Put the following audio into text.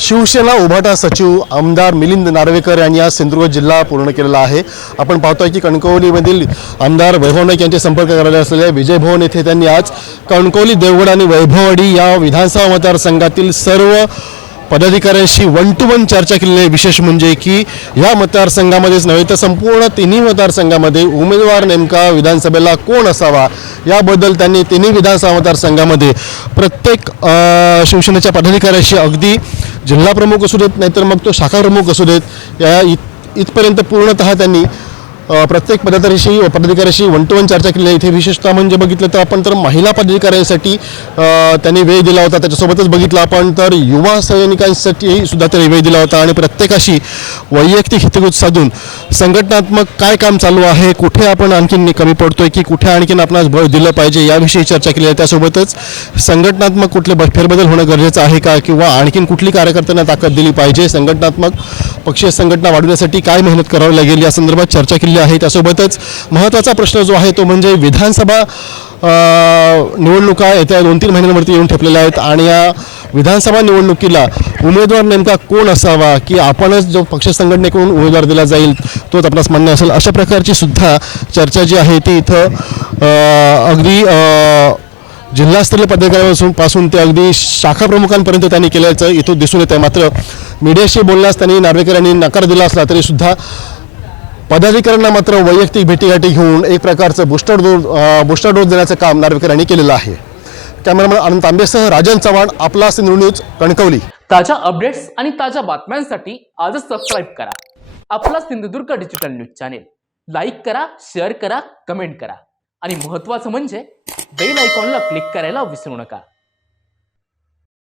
शिवसेना उभाटा सचिव आमदार मिलिंद नार्वेकर यांनी आज सिंधुदुर्ग जिल्हा पूर्ण केलेला आहे. आपण पाहतोय की कणकवलीमधील आमदार वैभव नाईक यांचे संपर्क करायला असलेले विजय भवन येथे त्यांनी आज कणकवली देवगड आणि वैभववाडी या विधानसभा मतदारसंघातील सर्व पदाधिकाऱ्यांशी वन टू वन चर्चा केलेली आहे. विशेष म्हणजे की या मतदारसंघामध्येच नव्हे तर संपूर्ण तिन्ही मतदारसंघामध्ये उमेदवार नेमका विधानसभेला कोण असावा याबद्दल त्यांनी तिन्ही विधानसभा मतदारसंघामध्ये प्रत्येक शिवसेनेच्या पदाधिकाऱ्याशी अगदी जिल्हा प्रमुख असू देत नाहीतर मग तो शाखा प्रमुख असू देत या इत इथपर्यंत पूर्णतः त्यांनी प्रत्येक पदाधिकाऱ्याशी पदाधिकाऱ्याशी वन टू वन चर्चा केली आहे. इथे विशेषतः म्हणजे बघितलं तर आपण तर महिला पदाधिकाऱ्यांसाठी त्यांनी वेळ दिला होता. त्याच्यासोबतच बघितलं आपण तर युवा सैनिकांसाठी सुद्धा त्यांनी वेळ दिला होता. आणि प्रत्येकाशी वैयक्तिक हितगुज साधून संघटनात्मक काय काम चालू आहे कुठे आपण आणखीन कमी पडतोय की कुठे आणखीन आपणास बळ दिलं पाहिजे याविषयी चर्चा केली आहे. त्यासोबतच संघटनात्मक कुठले फेरबदल होणं गरजेचं आहे का किंवा आणखीन कुठली कार्यकर्त्यांना ताकद दिली पाहिजे? संघटनात्मक पक्षीय संघटना वाढवण्यासाठी काय मेहनत करावी लागेल? या संदर्भात चर्चा केली आहे त्यासोबतच महत्त्वाचा प्रश्न जो आहे तो म्हणजे विधानसभा निवडणुका येत्या दोन तीन महिन्यांवरती येऊन ठेपलेल्या आहेत आणि या विधानसभा निवडणुकीला उमेदवार नेमका कोण असावा की आपणच जो पक्ष संघटनेकडून उमेदवार दिला जाईल तोच आपणास मान्य असेल? अशा प्रकारची सुद्धा चर्चा जी आहे ती इथं अगदी जिल्हास्तरीय पदाधिकाऱ्यांपासून पासून ते अगदी शाखा प्रमुखांपर्यंत त्यांनी केल्याचं इथं दिसून येतं आहे मात्र मीडियाशी बोलण्यास त्यांनी नार्वेकर यांनी नकार दिला असला तरीसुद्धा पदाधिकाऱ्यांना मात्र वैयक्तिक भेटीगाठी घेऊन एक प्रकारचं बुस्टर डोस बुस्टर डोस देण्याचं काम नार्वेकरांनी केलेलं आहे. कॅमेरामॅन अनंत आंबेसह राजन चव्हाण आपला सिंधू न्यूज कणकवली. ताज्या अपडेट्स आणि ताज्या बातम्यांसाठी आजच सबस्क्राईब करा. आपला Sindhudurg digital news channel like करा शेअर करा कमेंट करा. आणि महत्त्वाचं म्हणजे बेल आयकॉनला क्लिक करायला विसरू नका.